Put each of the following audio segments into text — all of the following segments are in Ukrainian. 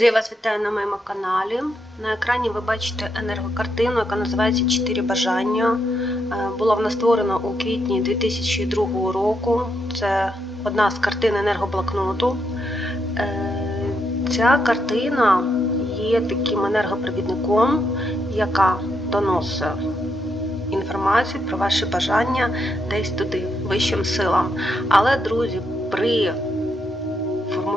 Друзі, я вас вітаю на моєму каналі. На екрані ви бачите енергокартину, яка називається Чотири бажання. Е, Була вона створена у квітні 2002 року. Це одна з картин енергоблокноту. Е, Ця картина є таким енергопровідником, яка доносить інформацію про ваші бажання десь туди, вищим силам. Але, друзі, при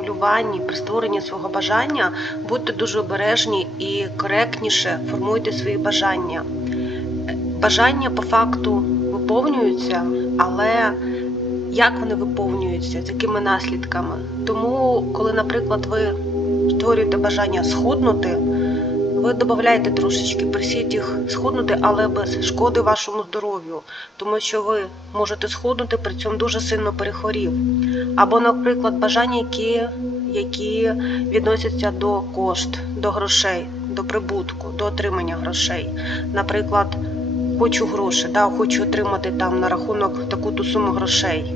формулюванні, при створенні свого бажання будьте дуже обережні і коректніше формуйте свої бажання. Бажання по факту виповнюються, але як вони виповнюються, з якими наслідками. Тому, коли, наприклад, ви створюєте бажання схуднути, ви додаєте трошечки, просіть їх схуднути, але без шкоди вашому здоров'ю, тому що ви можете схуднути, при цьому дуже сильно перехворів. Або, наприклад, бажання, які, які відносяться до кошт, до грошей, до прибутку, до отримання грошей. Наприклад, хочу гроші, да, хочу отримати там на рахунок таку-ту суму грошей.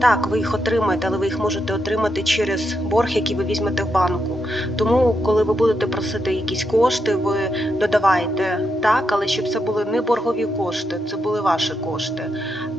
Так, ви їх отримаєте, але ви їх можете отримати через борг, який ви візьмете в банку. Тому, коли ви будете просити якісь кошти, ви додаваєте так, але щоб це були не боргові кошти, це були ваші кошти.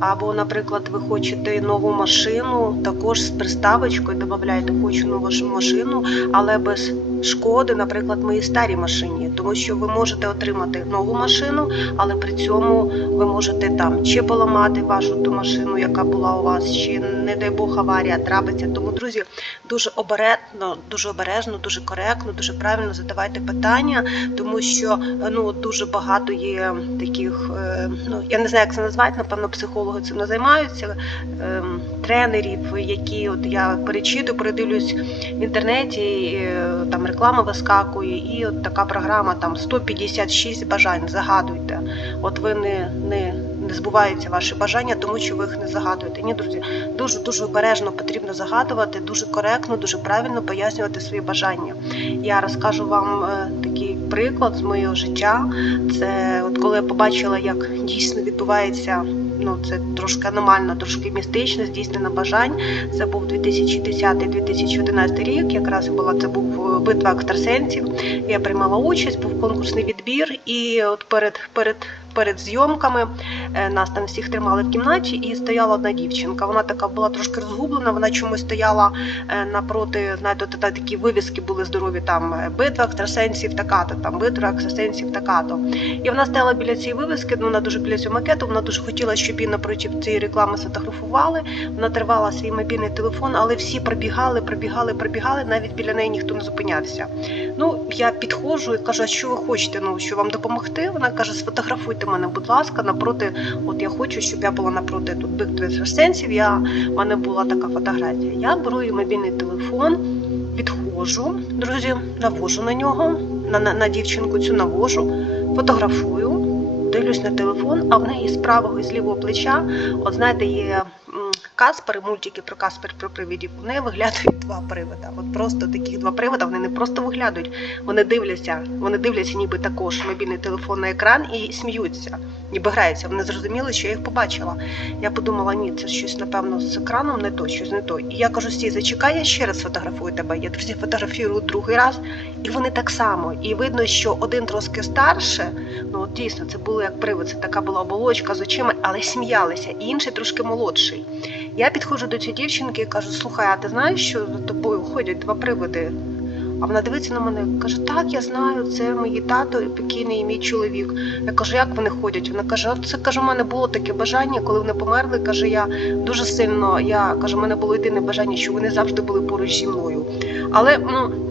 Або, наприклад, ви хочете нову машину, також з приставочкою додаєте хочу нову машину, але без шкоди, наприклад, моїй старій машині, тому що ви можете отримати нову машину, але при цьому ви можете там чи поламати вашу ту машину, яка була у вас, чи не дай Бог аварія трапиться. Тому, друзі, дуже обережно, дуже обережно, дуже коректно, дуже правильно задавайте питання, тому що ну дуже багато є таких, е, ну я не знаю, як це назвати, напевно, психологи цим не займаються. ем, Тренерів, які от я перечитую, передивлюсь в інтернеті, е, там реклама вискакує, і от така програма там 156 бажань. Загадуйте. От ви не, не, не збуваються ваші бажання, тому що ви їх не загадуєте. Ні, друзі, дуже дуже обережно потрібно загадувати, дуже коректно, дуже правильно пояснювати свої бажання. Я розкажу вам е, такий приклад з моєго життя. Це от коли я побачила, як дійсно відбувається. Ну, це трошки аномально, трошки містично, здійснено бажань. Це був 2010-2011 рік. Якраз була це був е, битва екстрасенсів. Я приймала участь, був конкурсний відбір, і от перед перед. Перед зйомками е, нас там всіх тримали в кімнаті, і стояла одна дівчинка. Вона така була трошки розгублена. Вона чомусь стояла е, напроти, знаєте, такі вивіски були здорові. Там е, битва екстрасенсів така-то, там битва екстрасенсів така-то. І вона стояла біля цієї вивіски. Ну, вона дуже біля цього макету. Вона дуже хотіла, щоб її напроти цієї реклами сфотографували. Вона тривала свій мобільний телефон, але всі пробігали, пробігали, пробігали. Навіть біля неї ніхто не зупинявся. Ну, я підходжу і кажу, а що ви хочете? Ну, що вам допомогти? Вона каже, сфотографуйте мене, будь ласка, напроти. От я хочу, щоб я була напроти тут битви екстрасенсів. Я в мене була така фотографія. Я беру її мобільний телефон, підходжу, друзі, навожу на нього, на, на, на дівчинку цю навожу, фотографую, дивлюсь на телефон, а в неї з правого і з лівого плеча, от знаєте, є. Каспери, мультики про Каспер про привидів, неї виглядають два привида. От просто таких два привида, вони не просто виглядають, вони дивляться, вони дивляться ніби також мобільний телефон на екран і сміються, ніби граються. Вони зрозуміли, що я їх побачила. Я подумала, ні, це щось, напевно, з екраном не то, щось не то. І я кажу, стій, зачекай, я ще раз фотографую тебе. Я друзі фотографую другий раз, і вони так само. І видно, що один трошки старше, ну от дійсно, це було як привид, це така була оболочка з очима, але сміялися, і інший трошки молодший. Я підходжу до цієї дівчинки і кажу: слухай, а ти знаєш, що за тобою ходять два привиди? А вона дивиться на мене, каже: Так, я знаю, це мої тато покійний і мій чоловік. Я кажу, як вони ходять? Вона каже: це каже, у мене було таке бажання, коли вони померли. каже, я дуже сильно. Я каже, у мене було єдине бажання, що вони завжди були поруч зі мною. Але ну.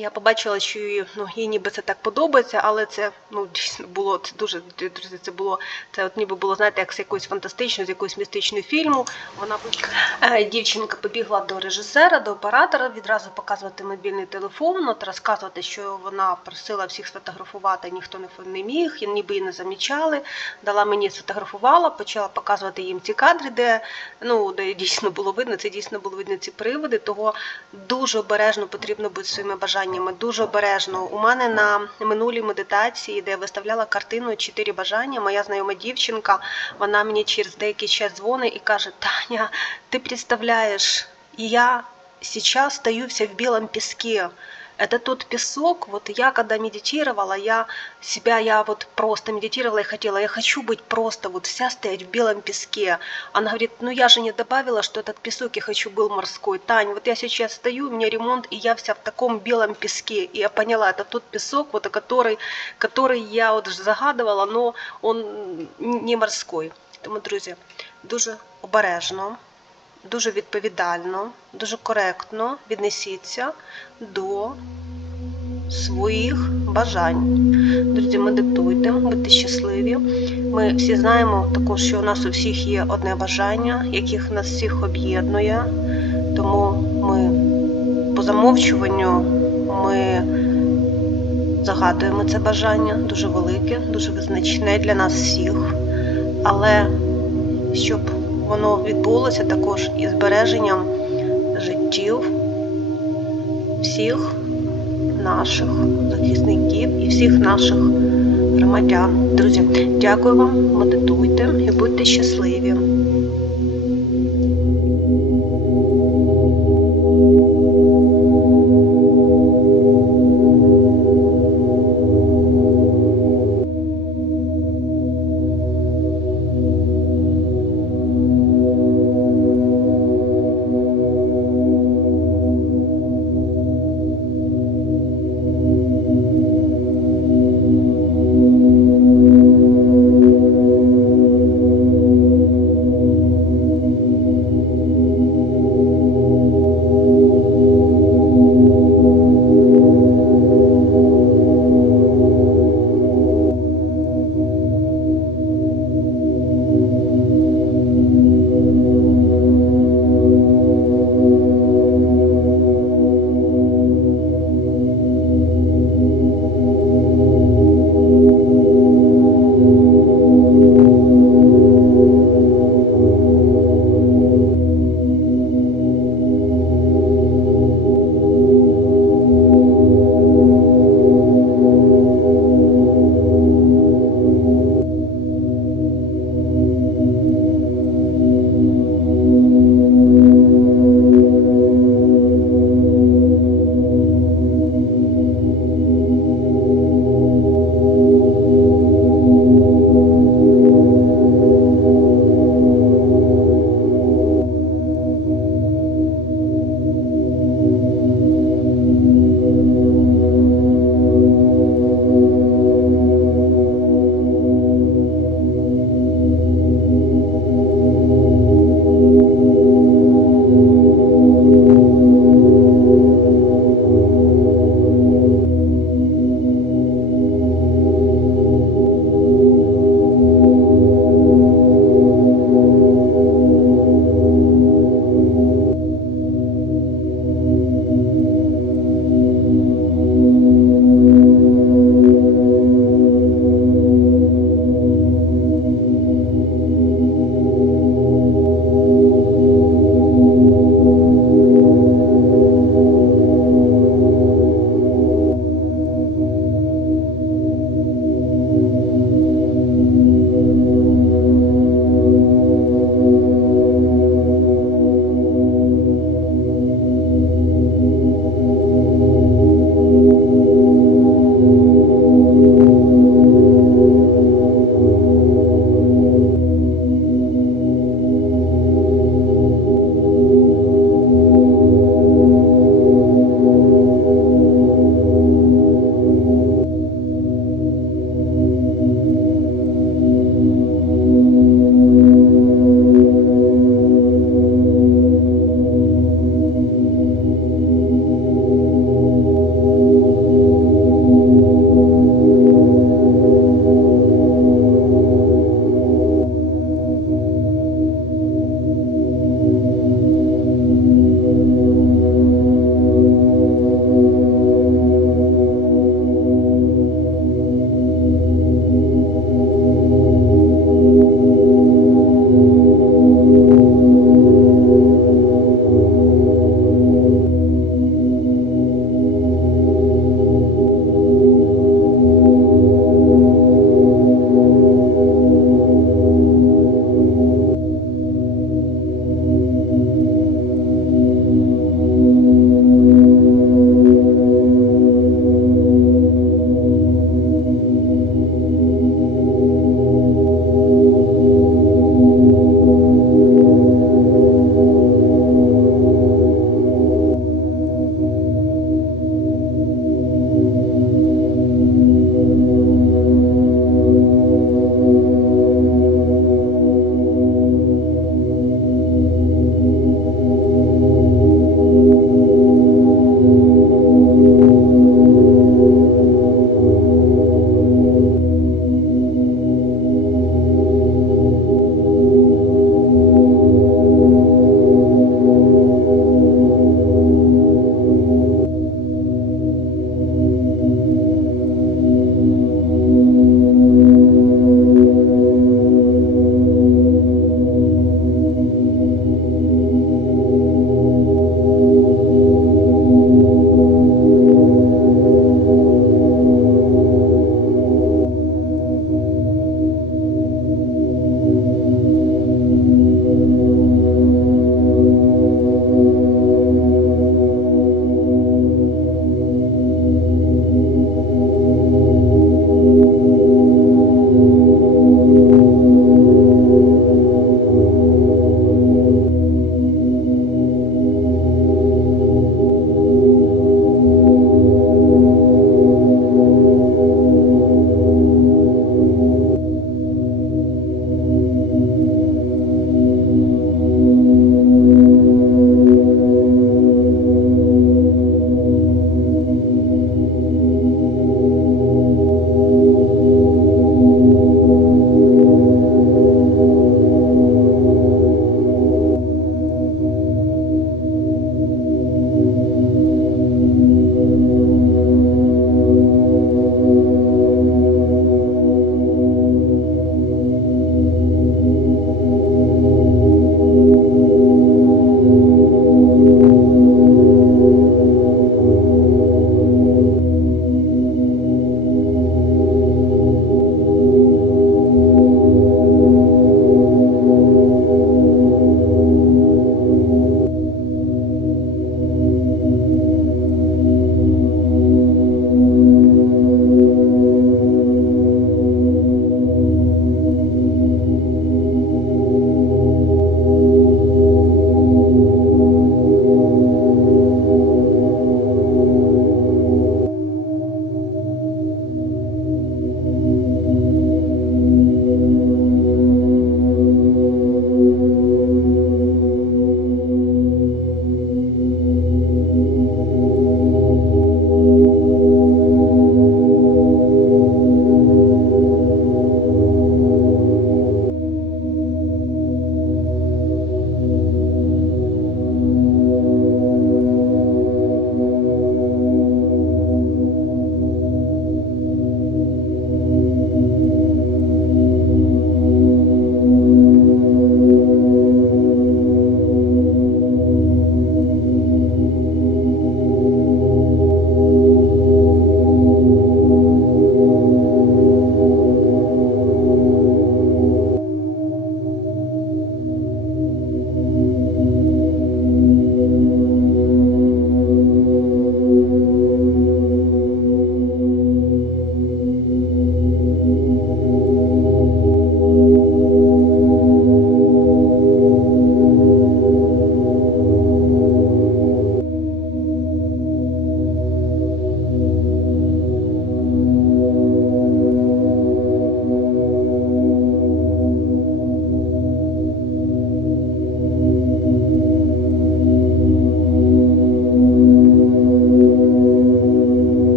Я побачила, що їй, ну, їй ніби це так подобається, але це ну дійсно було це дуже друзі. Це було це, от ніби було знаєте, як з якоїсь фантастичної, з якоїсь містичної фільму. Вона е, дівчинка побігла до режисера, до оператора, відразу показувати мобільний телефон, от розказувати, що вона просила всіх сфотографувати, ніхто не міг, ніби її не замічали. Дала мені сфотографувала, почала показувати їм ці кадри, де ну де дійсно було видно, це дійсно було видно ці приводи. Того дуже обережно потрібно бути своїми бажаннями. Дуже обережно. У мене на минулій медитації, де я виставляла картину чотири бажання, моя знайома дівчинка, вона мені через деякий час дзвонить і каже: Таня, ти представляєш, я зараз стаюся в білому песке. Это тот песок, вот я когда медитировала, я себя, я вот просто медитировала и хотела, я хочу быть просто вот вся стоять в белом песке. Она говорит, ну я же не добавила, что этот песок я хочу был морской. Тань, вот я сейчас стою, у меня ремонт, и я вся в таком белом песке. И я поняла, это тот песок, вот, который, который я от загадувала, но он не морской. Тому, друзі, дуже обережно, дуже відповідально, дуже коректно віднесіться до своїх бажань. Друзі, медитуйте, будьте щасливі. Ми всі знаємо також, що у нас у всіх є одне бажання, яких нас всіх об'єднує. Тому ми по замовчуванню ми загадуємо це бажання дуже велике, дуже визначне для нас всіх. Але щоб воно відбулося також із збереженням життів всіх наших захисників і всіх наших громадян. Друзі, дякую вам, медитуйте і будьте щасливі.